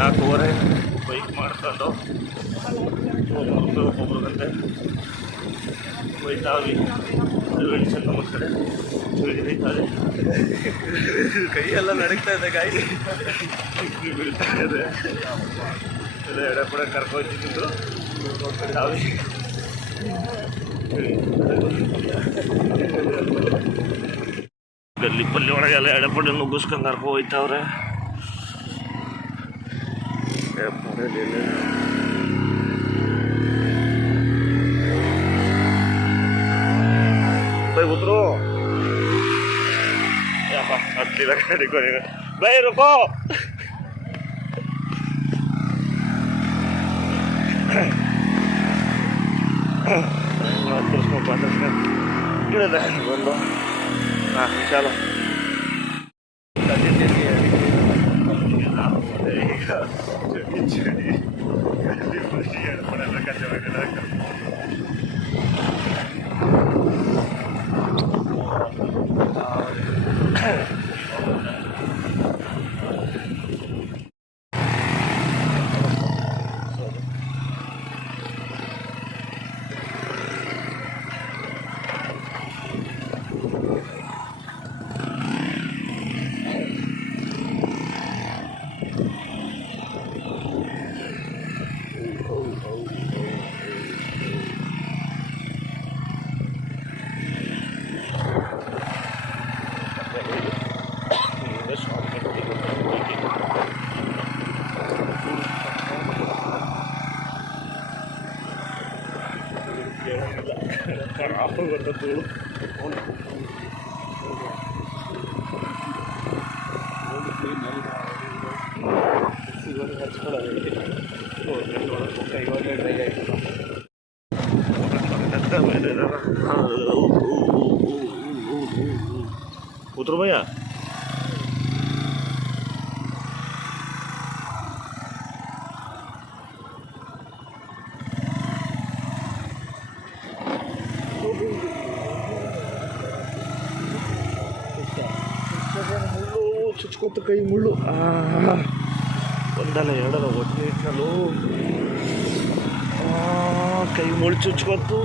4:30 bike ಮಾಡ್ಕೊಂಡು ಒಬ್ಬರು ಗಂಟೆ ಹೋಯ್ತಾವಿ. ಮೆಡಿಸನ್ ನಮ್ಮ ಕಡೆ ಹಿಡಿತಾರೆ, ಕೈಯೆಲ್ಲ ನಡೀತಾ ಇದೆ, ಗಾಯ ಬೀಳ್ತಾ ಇದೆ. ಎಡೆ ಕೂಡ ಕರ್ಕೊಯ್ತಿದ್ದು ತಾವಿ ಗಲ್ಲಿ ಪಲ್ಲಿ ಒಳಗೆಲ್ಲ ಎಡೆಪಡೆ ನುಗ್ಗಿಸ್ಕೊಂಡು ಕರ್ಕೊ ಹೋಯ್ತಾವ್ರೆ. ಉತ್ರು ಹತ್ತಿರ ಗಾಡಿ ಬೈ ರೂಪೋ ಬಂದು ಹಾಂ ಚಾಲು ಚಡಿ ಬರ್ತದ್ದು उतरो भैया ಮುಳ್ಳು ಚುಚ್ಕೊತ ಕೈ ಮುಳ್ಳು ಒಂದಲ್ಲ ಎರಡಲ್ಲ ಒಟ್ಟಿಗೆ ಇಟ್ಟಲು ಕೈ ಮುಳ್ಳು ಚುಚ್ಕೊತು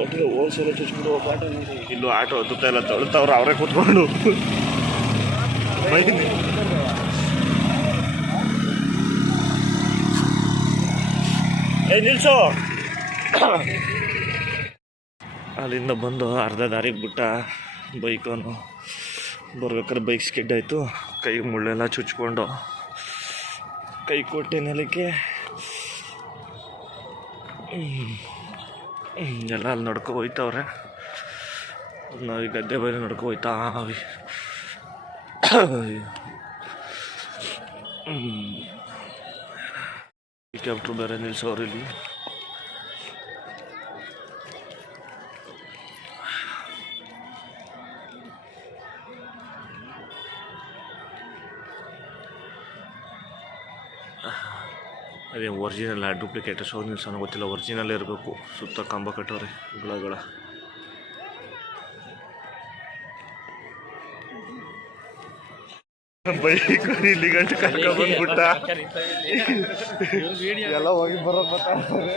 ಒಟ್ಟಿಗೆ ಹೋಲ್ಸೇಲ ಚುಚ್ಬಿಡು ಪಾಠ. ಇಲ್ಲೂ ಆಟೋ ಹತ್ತುತ್ತಾ ಇಲ್ಲ, ತಳ್ತಾವ್ರು ಅವರೇ ಕೂತ್ಕೊಂಡು. ನಿಲ್ಸು. ಅಲ್ಲಿಂದ ಬಂದು ಅರ್ಧ ದಾರಿಗೆ ಬಿಟ್ಟ ಬೈಕವನು. ಬರ್ಬೇಕಾದ್ರೆ ಬೈಕ್ ಸ್ಕಿಡ್ ಆಯಿತು, ಕೈ ಮುಳ್ಳೆಲ್ಲ ಚುಚ್ಕೊಂಡು ಕೈ ಕೊಟ್ಟೆ ನೆಲಕ್ಕೆ. ಎಲ್ಲ ಅಲ್ಲಿ ನಡ್ಕೊ ಹೋಯ್ತವ್ರೆ. ನಾವೀಗ ಗದ್ದೆ ಬೈಲಿ ನಡ್ಕೊ ಹೋಯ್ತಾವಿ. ಹೆಲಿಕಾಪ್ಟ್ರು ಬೇರೆ ನಿಲ್ಸೋರು ಇಲ್ಲಿ. ಅದೇ ಒರಿಜಿನಲ್ ಡೂಪ್ಲಿಕೇಟ್ ಶೋ ನಿಲ್ಸೋಣ ಗೊತ್ತಿಲ್ಲ, ಒರಿಜಿನಲ್ ಇರಬೇಕು. ಸುತ್ತ ಕಂಬ ಕಟ್ಟೋರಿ ಗಿಡಗಳ. ಬೈಕ್ ಇಲ್ಲಿ ಗಂಟೆ ಕರ್ಕ ಬಂದ್ಬಿಟ್ಟ. ಎಲ್ಲ ಹೋಗಿ ಬರೋದು ಬರ್ತಾರೆ.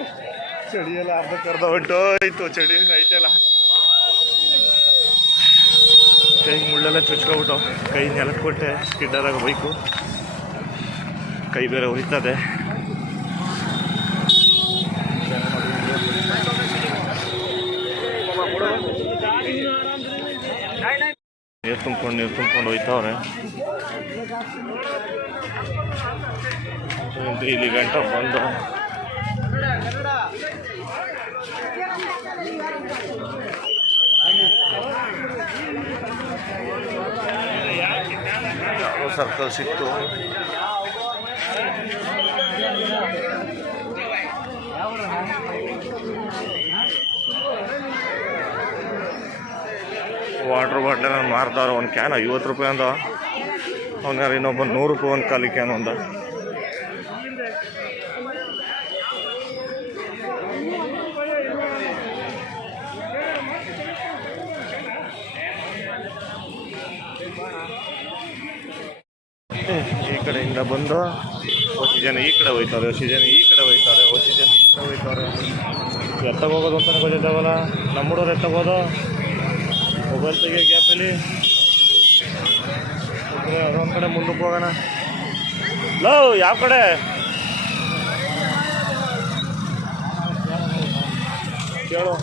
ಚಳಿ ಎಲ್ಲ ಅರ್ಧ ಹೊಂಟೋಯ್ತು. ಚಳಿ ಐತಲ್ಲ, ಕೈ ಮುಳ್ಳೆಲ್ಲ ಚುಚ್ಕೊಬಿಟ್ಟು ಕೈ ನೆಲಕ್ಕೆ ಕೊಟ್ಟೆ. ಸ್ಕಿಡ್ಡರಾಗ ಬೈಕು, ಕೈ ಬೇರೆ ಉರಿತದೆ. ನೀರು ತುಂಬ್ಕೊಂಡು ಹೋಯ್ತವ್ರೆ. ಇಲ್ಲಿ ಗಂಟ ಬಂದು ಸರ್ಕಲ್ ಸಿಕ್ತು. ವಾಟ್ರ್ ಬಾಟ್ಲ್ ನಾನು ಮಾರ್ತಾರ. ಒಂದು ಕ್ಯಾನ್ 50 ರೂಪಾಯಿ ಅಂದ. ಅವ್ನು ಯಾರು ಇನ್ನೊಬ್ಬ 100 ರೂಪಾಯಿ ಒಂದು ಖಾಲಿ ಕ್ಯಾನ್ ಅಂದ. ಈ ಕಡೆಯಿಂದ ಬಂದು ಹೊಸಿ ಜನ ಈ ಕಡೆ ಹೋಯ್ತಾರೆ, ಹೊಸಿ ಜನ ಈ ಕಡೆ ಹೋಯ್ತಾರೆ, ಹೊಸಿ ಜನ ಈ ಕಡೆ ಹೋಯ್ತಾರೆ. ಎತ್ತಾಗ ಹೋಗೋದು ಅಂತಲೇ ಗೊತ್ತಿದ್ದಾವಲ್ಲ ನಮ್ಮ ಹುಡುಗರು ಎತ್ತಾಗೋದು ಮೊಬೈಲ್ ತೆಗಿಯೋ ಗ್ಯಾಪಲ್ಲಿ ಅದೊಂದು ಕಡೆ ಮುಂದಕ್ಕೆ ಹೋಗೋಣ. ಲೋ ಯಾವ ಕಡೆ ಕೇಳು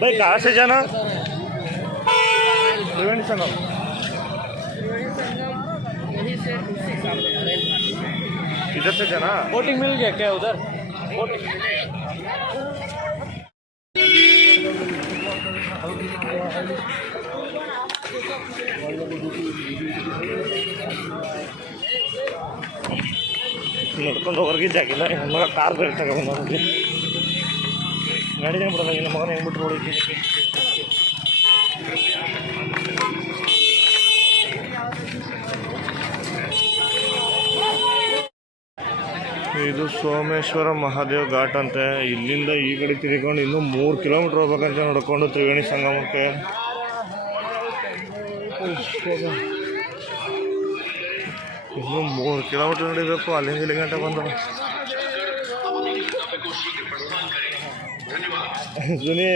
भाई कहाँ से जाना? त्रिवेणी संगम। इधर से जाना? बोटिंग मिल गया क्या उधर? बोटिंग ನಡ್ಕೊಂಡು ಹೊರಗೆ ಜಾಗಿಲ್ಲ ನನ್ನ ಮಗ ಕಾರ್ ಬೇರೆ ತಗೊಂಡು ಹೋಗಿ ಗಾಡಿನೇ ಬಿಡೋಲ್ಲ. ನನ್ನ ಮಗನ ಹೆಂಗೆ ಬಿಟ್ಟು ಹೋಗಿ ಇದು ಸೋಮೇಶ್ವರ ಮಹಾದೇವ್ ಘಾಟ್ ಅಂತೆ. ಇಲ್ಲಿಂದ ಈ ಕಡೆ ತಿರ್ಕೊಂಡು ಇನ್ನೂ 3 ಕಿಲೋಮೀಟ್ರ್ ಹೋಗ್ಬೇಕಂತ ನೋಡ್ಕೊಂಡು ತ್ರಿವೇಣಿ ಸಂಗಮಕ್ಕೆ. ಇನ್ನೂ 3 ಕಿಲೋಮೀಟ್ರ್ ನಡಿಬೇಕು. ಅಲ್ಲಿಂದ ಇಲ್ಲಿ ಗಂಟೆ ಬಂದ ಸುನಿ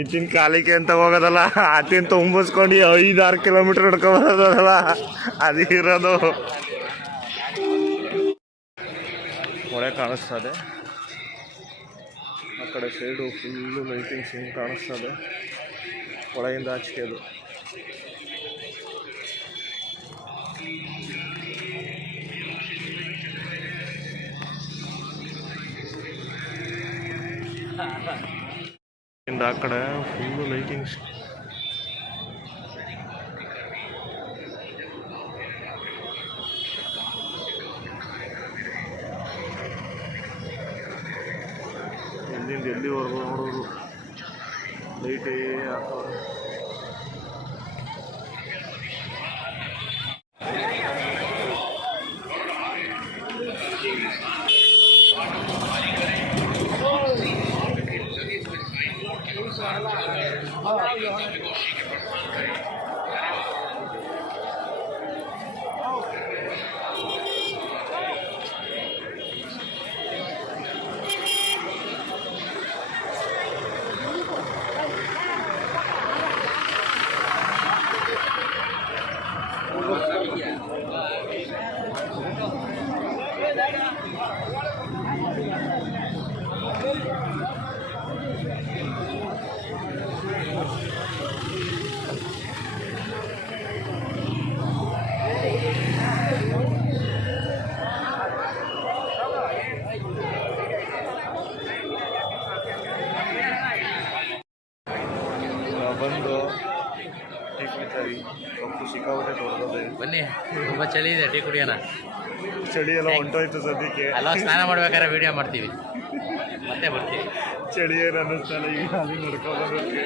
ಇತ್ತಿನ ಕಾಲಿಕೆ ಅಂತ ಹೋಗೋದಲ್ಲ, ಆತಿನ ತುಂಬಿಸ್ಕೊಂಡು 5-6 ಕಿಲೋಮೀಟ್ರ್ ನಡ್ಕೊಬೋದಲ್ಲ ಅದಿರೋದು. ಹೊಳೆ ಕಾಣಿಸ್ತದೆ ಆ ಕಡೆ ಸೈಡು ಫುಲ್ಲು ಲೈಟಿಂಗ್ಸ್ ಹಿಂಗೆ ಕಾಣಿಸ್ತದೆ. ಹೊಳೆಯಿಂದ ಆಚೆಗೆ ಅದು ಆ ಕಡೆ ಫುಲ್ಲು ಲೈಟಿಂಗ್ಸ್. ಎಲ್ಲಿಂದ ಎಲ್ಲಿವರೆಗೂ ನೋಡೋದು ಲೈಟೇ ಹಾಕೋರು. ಬಂದು ಟೀ ಕುಡಿತಾರೆ. ಕಪ್ಪು ಸಿಕ್ಕಾಬಿಟ್ಟೆ ದೊಡ್ಡದು. ಬನ್ನಿ, ತುಂಬ ಚಳಿ ಇದೆ, ಟೀ ಕುಡಿಯೋಣ. ಚಳಿ ಎಲ್ಲ ಹೊಂಟೋಯ್ತು ಸದ್ಯಕ್ಕೆ. ಅಲ್ಲ, ಸ್ನಾನ ಮಾಡ್ಬೇಕಾದ್ರೆ ವಿಡಿಯೋ ಮಾಡ್ತೀವಿ, ಮತ್ತೆ ಬರ್ತೀವಿ. ಚಳಿ ಏನು ಅನ್ನಿಸ್ತಲ್ಲ ಈಗ, ಅಲ್ಲಿ ನಡ್ಕೊಬರೋಕ್ಕೆ.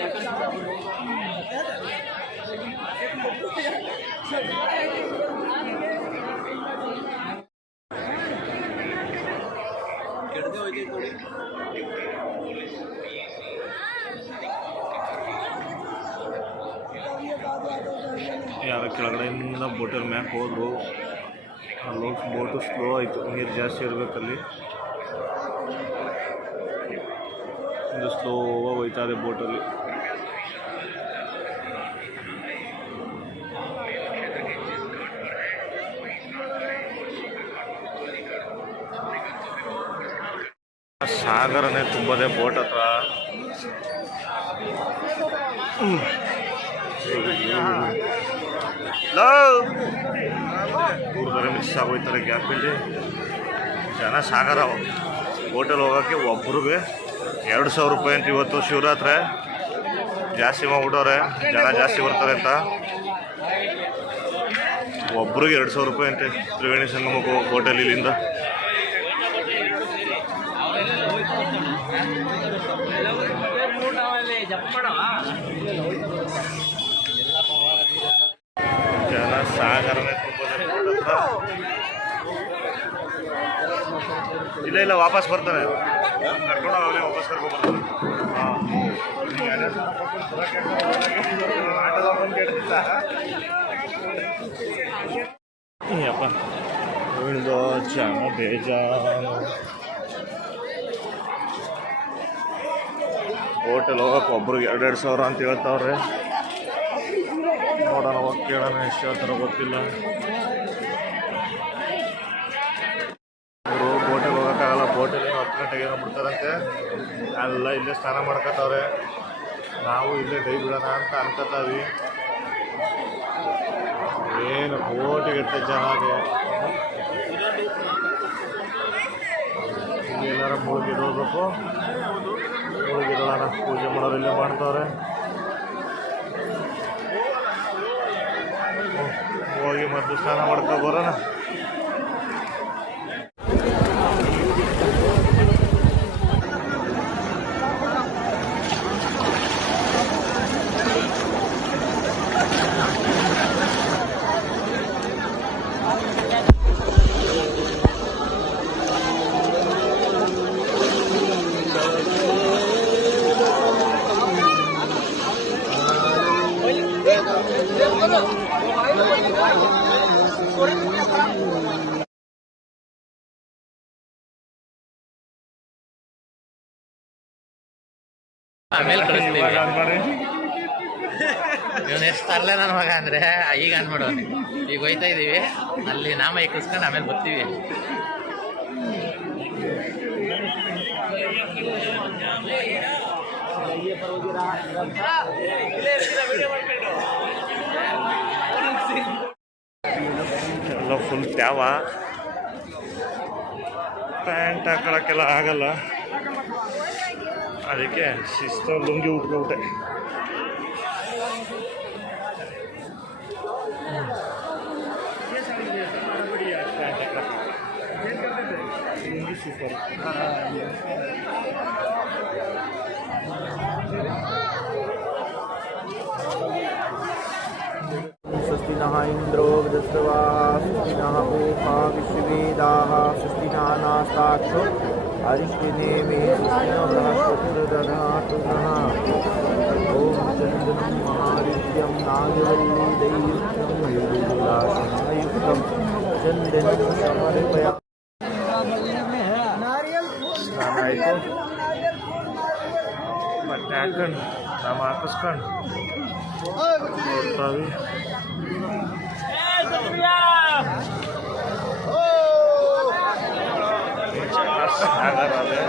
ಯಾರ ಕೆಳಗಡೆಯಿಂದ ಬೋಟಲ್ಲಿ ಮ್ಯಾಪ್ ಹೋದ್ರು. ಅಲ್ಲೋಗಿ ಬೋಟು ಸ್ಲೋ ಆಯಿತು, ನೀರು ಜಾಸ್ತಿ ಇರಬೇಕಲ್ಲಿ. ಇದು ಸ್ಲೋವಾಗಿ ಹೋಯ್ತಾ ಇದೆ ಬೋಟಲ್ಲಿ. ಸಾಗರನೇ ತುಂಬದೇ ಬೋಟ್ ಹತ್ರ. ಊರ್ದರೆ ಮಿಸ್ ಆಗೋಯ್ತಾರೆ ಗ್ಯಾಪಲ್ಲಿ. ಜನ ಸಾಗರ ಹೋಟೆಲ್ ಹೋಗೋಕ್ಕೆ ಒಬ್ರಿಗೆ 2,000 ರೂಪಾಯಿ ಅಂತ. ಇವತ್ತು ಶಿವರಾತ್ರಿ ಜಾಸ್ತಿ ಮಾಡ್ಬಿಟ್ಟವ್ರೆ, ಜನ ಜಾಸ್ತಿ ಬರ್ತಾರೆ ಅಂತ. ಒಬ್ರಿಗೆ 2,000 ರೂಪಾಯಿ ಅಂತೆ ತ್ರಿವೇಣಿ ಸಂಗಮಕ್ಕೆ ಹೋಟೆಲ್ ಇಲ್ಲಿಂದ. ಜನ ಸಾಗರನೇ ತುಂಬದೆ ಬೋಟ್ ಹತ್ರ. ಇಲ್ಲ ವಾಪಸ್ ಬರ್ತಾನೆ, ಕರ್ಕೊಂಡು ಅವನೇ ವಾಪಸ್ ಕರ್ಕೊಂಡು ಬರ್ತಾನೆ. ಅಪ್ಪ ಉಳಿದು ಜನ ಬೇಜಾರು. ಹೋಟೆಲ್ ಹೋಗಕ್ಕೆ ಒಬ್ರಿಗೆ 2,2 ಸಾವಿರ ಅಂತ ಹೇಳ್ತಾವ್ರೆ. ನೋಡೋಣ, ಹೋಗಿ ಕೇಳೋಣ ಎಷ್ಟು ಹೇಳ್ತಾರೋ ಗೊತ್ತಿಲ್ಲ. ಅವರು ಬೋಟಿಗೆ ಹೋಗೋಕ್ಕಾಗಲ್ಲ, ಬೋಟಲ್ಲಿ 10 ಗಂಟೆಗೆ ಏನೋ ಬಿಡ್ತಾರಂತೆ. ಎಲ್ಲ ಇಲ್ಲೇ ಸ್ನಾನ ಮಾಡ್ಕೊತಾವ್ರೆ. ನಾವು ಇಲ್ಲೇ ಡೈ ಬಿಡೋಣ ಅಂತ ಅನ್ಕೋತಾವಿ. ಏನು ಬೋಟಿಗೆ ಇರ್ತದೆ ಜನ. ಇಲ್ಲಿ ಎಲ್ಲಾರ ಮುಳುಗಿಡೋಬೇಕು, ಮುಳುಗಿಡೋಣ. ಪೂಜೆ ಮಾಡೋರು ಇಲ್ಲೇ ಮಾಡ್ತಾವ್ರೆ. ಹೋಗಿ ಮತ್ತೆ ಸ್ನಾನ ಮಾಡ್ಕೊ ಬರೋಣ. ಆಮೇಲೆ ಕಳಿಸ್ತೀವಿ. ಇವನು ಎಷ್ಟು ತರಲೆ ನನ್ನ ಮಗ ಅಂದ್ರೆ ಈಗ ಅನ್ಬಿಡೋನು. ಈಗ ಹೋಯ್ತಾ ಇದೀವಿ, ಅಲ್ಲಿ ನಾಮ ಇಕ್ಕಿಸ್ಕೊಂಡು ಆಮೇಲೆ ಬರ್ತೀವಿ. ಎಲ್ಲ ಫುಲ್ ತ್ಯಾವ, ಪ್ಯಾಂಟ್ ಹಾಕೊಳಕ್ಕೆಲ್ಲ ಆಗಲ್ಲ. ಅದಕ್ಕೆ ಶಿಸ್ತು ಲುಂಗಿ ಉಟ್ಕೊಬಿಟ್ಟೆ. ಸೂಪರ್. स्वस्ति नः इन्द्रो वृधस्रवाः स्वस्ति नः पूषा विश्ववेदाः स्वस्ति नास्ताक्षो अरिष्टिनेमि स्वस्ति न बृहस्पतिर्दधातु नः ॐ चन्दनं महाविद्यं नागवल्लीदैयुक्तं योगिविलासनायुक्तं चन्दनं समर्पयामि. ಸ್ನಾನ ಆಯಿತು, ಬಟ್ಟೆ ಹಾಕೊಂಡು ನಾಮ ಹಾಕಿಸ್ಕೊಂಡು ಹೊರ್ತಾವಿ. ಸಾಗರ ಅದೇ.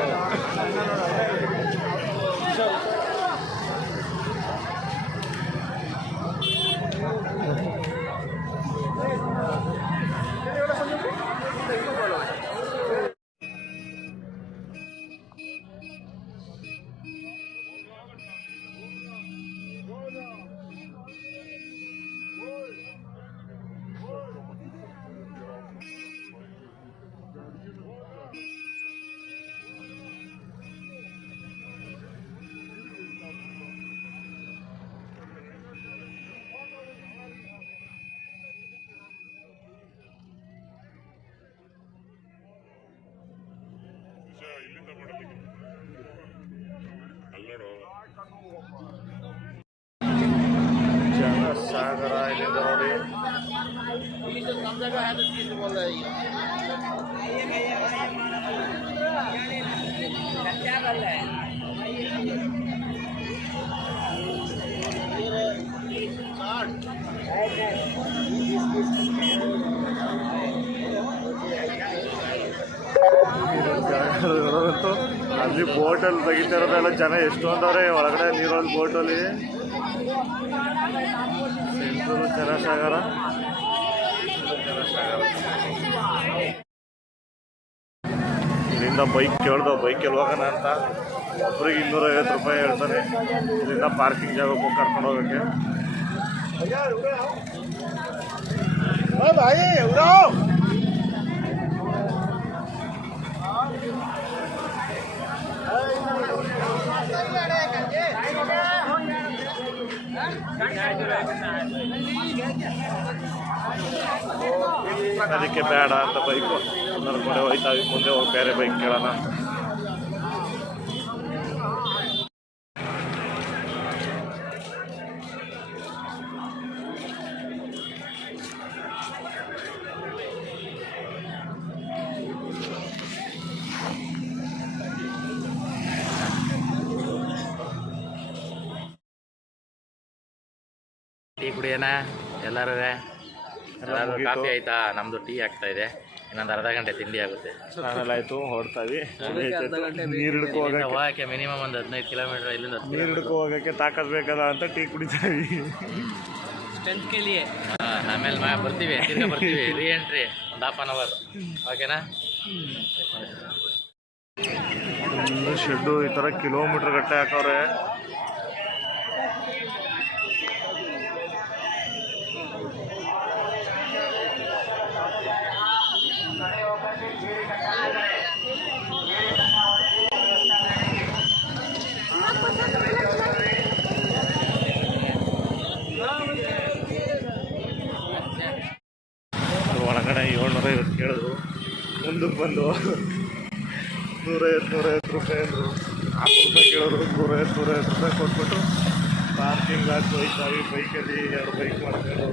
ಜನ ಸಾಗರ ಇಲ್ಲಿಂದ ನೋಡಿ. ಅಲ್ಲಿ ಬೋಟಲ್ಲಿ ತೆಗಿತಾರೋದೆಲ್ಲ ಜನ ಎಷ್ಟೊಂದವ್ರೆ ಒಳಗಡೆ ನೀರಲ್ಲಿ ಬೋಟಲ್ಲಿ. ಸೆಂಟ್ರಲ್ ಜನಸಾಗರ. ಇಲ್ಲಿಂದ ಬೈಕ್ ಕೇಳ್ದೋ, ಬೈಕಲ್ಲಿ ಹೋಗೋಣ ಅಂತ. ಒಬ್ರಿಗೆ 250 ರೂಪಾಯಿ ಹೇಳ್ತಾನೆ. ಇಲ್ಲಿಂದ ಪಾರ್ಕಿಂಗ್ ಜಾಗಕ್ಕೆ ಹೋಗಿ ಕರ್ಕೊಂಡು ಹೋಗೋಕ್ಕೆ. ಅದಕ್ಕೆ ಬೇಡ ಅಂತ ಬೈಕು ನಡ್ಕೊಂಡೆ ಹೋಯ್ತಾವಿ. ಮುಂದೆ ಹೋಗಿ ಬೇರೆ ಬೈಕ್ ಕೇಳೋಣ. ಟೀ ಕುಡಿಯೋಣ ಎಲ್ಲರೂ. ಮುಗೀತು. ಕಾಫಿ ಆಯ್ತಾ? ನಮ್ಮದು ಟೀ ಆಗ್ತಾ ಇದೆ. ಇನ್ನೊಂದು ಅರ್ಧ ಗಂಟೆ ತಿಂಡಿ ಆಗುತ್ತೆ. ಸ್ನಾನ ಆಯಿತು, ಹೊರಡ್ತಾವಿ. ನೀರು ಹಿಡ್ಕೊ ಇಲ್ಲಿಂದ ಹೋಗಕ್ಕೆ ಹೋಗಕ್ಕೆ ಮಿನಿಮಮ್ ಒಂದು 15 ಕಿಲೋಮೀಟರ್. ಇಲ್ಲಿಂದ 10 ನೀರು ಹಿಡ್ಕೊ ಹೋಗಕ್ಕೆ ತಾಕತ್ ಬೇಕಲ್ಲ ಅಂತ ಟೀ ಕುಡಿತೀವಿ. ಆಮೇಲೆ ಬರ್ತೀವಿ, ತಿರ್ಗಾ ಬರ್ತೀವಿ. ರೀ ಎಂಟ್ರಿ ಒಂದು ½ hour. ಓಕೆನಾ? ಫುಲ್ಲು ಶೆಡ್ಡು ಈ ಥರ ಕಿಲೋಮೀಟ್ರ್ ಗಟ್ಟಲೆ ಹಾಕವ್ರೆ. ಒಳಗಡೆ 750 ಕೇಳಿದ್ರು, ಮುಂದಕ್ಕೆ ಬಂದು 150 ರೂಪಾಯಿ ಅಂದರು. 400 ರೂಪಾಯಿ ಕೇಳಿದ್ರು, 150 ರೂಪಾಯಿ ಕೊಟ್ಬಿಟ್ಟು ಪಾರ್ಕಿಂಗ್ ಲಾಟ್ ಹೋಯ್ತಾವಿ. ಬೈಕಲ್ಲಿ 2 ಬೈಕ್ ಮಾಡ್ಕೊಂಡು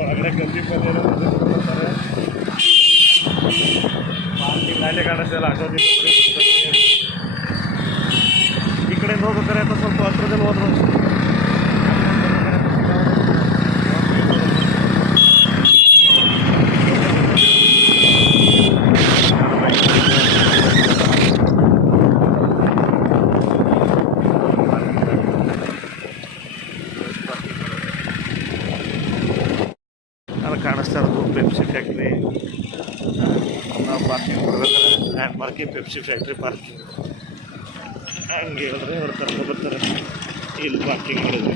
ಒಳಗಡೆ ಗಲ್ಲಿ ಬಂದೇನೋ ಬರ್ತಾರೆ. ಪಾರ್ಕಿಂಗ್ ಲಾಟೆ ಕಾಣಿಸ್ತಿಲ್ಲ, ಆಟೋದಿಂದ ಈ ಕಡೆಯಿಂದ ಹೋಗ್ಬೇಕಾರೆ ಅಂತ ಸ್ವಲ್ಪ ಹತ್ರದಲ್ಲಿ ಹೋದ್ರು. ಅಲ್ಲಿ ಕಾಣಿಸ್ತಾ ಇರೋದು ಪೆಪ್ಸಿ ಫ್ಯಾಕ್ಟ್ರಿ. ನಾವು ಪಾರ್ಕಿಂಗ್ ಕೊಡ್ಬೇಕಾದ್ರೆ landmarking Pepsi factory parking. ಹಂಗೆ ಹೇಳಿದ್ರೆ ಅವ್ರು ಕರ್ಕೊಂಡು ಬರ್ತಾರೆ. ಇಲ್ಲಿ ಪಾರ್ಕಿಂಗ್ ಮಾಡಿದ್ವಿ.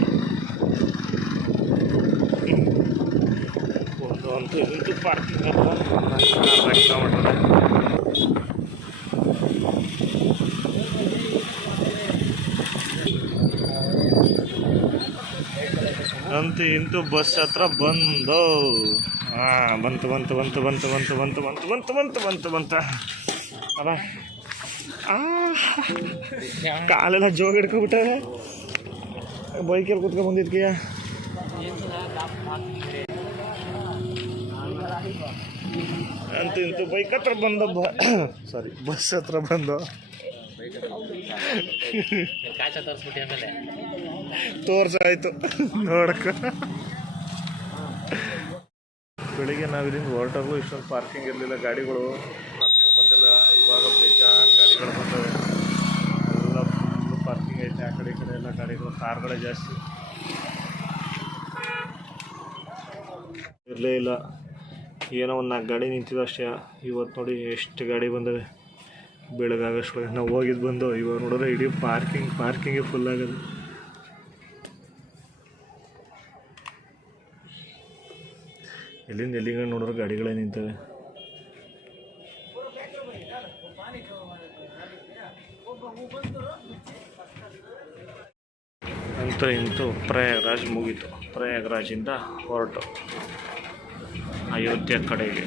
ಒಂದು ಇಂಟು ಪಾರ್ಕಿಂಗ್ ಅಂತ ಅರ್ಧ ಕಿಲೋಮೀಟರ್. ಅಂತೂ ಇಂತೂ ಬಸ್ ಹತ್ರ ಬಂದು ಬಂತು ಅಲ್ಲ. ಕಾಲೆಲ್ಲ ಜೋಗ ಹಿಡ್ಕೊಬಿಟ್ಟಾರೆ. ಬೈಕಲ್ಲಿ ಕೂತ್ಕೊಂಡು ಬಂದಿದ್ಕೆಯ ಅಂತೂ ಇಂತೂ ಬೈಕ್ ಹತ್ರ ಬಂದು ಬಸ್ ಹತ್ರ ಬಂದು ಕಾಚ ತೋರಿಸ್ಬಿಟ್ಟು ಆಮೇಲೆ ತೋರ್ಸಾಯ್ತು ನೋಡಕ್ಕ. ಬೆಳಿಗ್ಗೆ ನಾವಿಲ್ಲಿಂದ ಹೊರಟಾಗಲೂ ಇಷ್ಟೊಂದು ಪಾರ್ಕಿಂಗ್ ಇರಲಿಲ್ಲ, ಗಾಡಿಗಳು ಪಾರ್ಕಿಂಗ್ ಬಂದಿಲ್ಲ. ಇವಾಗ ಬೇಜಾನ್ ಗಾಡಿಗಳು ಬಂದವೆ, ಎಲ್ಲ ಫುಲ್ಲು ಪಾರ್ಕಿಂಗ್ ಐತೆ. ಆ ಕಡೆ ಈ ಕಡೆ ಎಲ್ಲ ಗಾಡಿಗಳು, ಕಾರ್ಗಳೇ ಜಾಸ್ತಿ ಇರಲೇ ಇಲ್ಲ. ಏನೋ ಒಂದು 4 ಗಾಡಿ ನಿಂತಿದೆ ಅಷ್ಟೇ. ಇವತ್ತು ನೋಡಿ ಎಷ್ಟು ಗಾಡಿ ಬಂದವೆ ಬೆಳಗಾಗಷ್ಟೊಳಗೆ. ನಾವು ಹೋಗಿದ್ದು ಬಂದು ಇವಾಗ ನೋಡಿದ್ರೆ ಇಡೀ ಪಾರ್ಕಿಂಗೇ ಫುಲ್ ಆಗೋದು. ಎಲ್ಲಿಂದ ಎಲ್ಲಿಗೆ ನೋಡಿದ್ರೆ ಗಾಡಿಗಳೇ ನಿಂತವೆ. ಅಂತೂ ಇಂತೂ ಪ್ರಯಾಗ್ರಾಜ್ ಮುಗೀತು. ಪ್ರಯಾಗ್ರಾಜಿಂದ ಹೊರಟು ಅಯೋಧ್ಯೆ ಕಡೆಗೆ.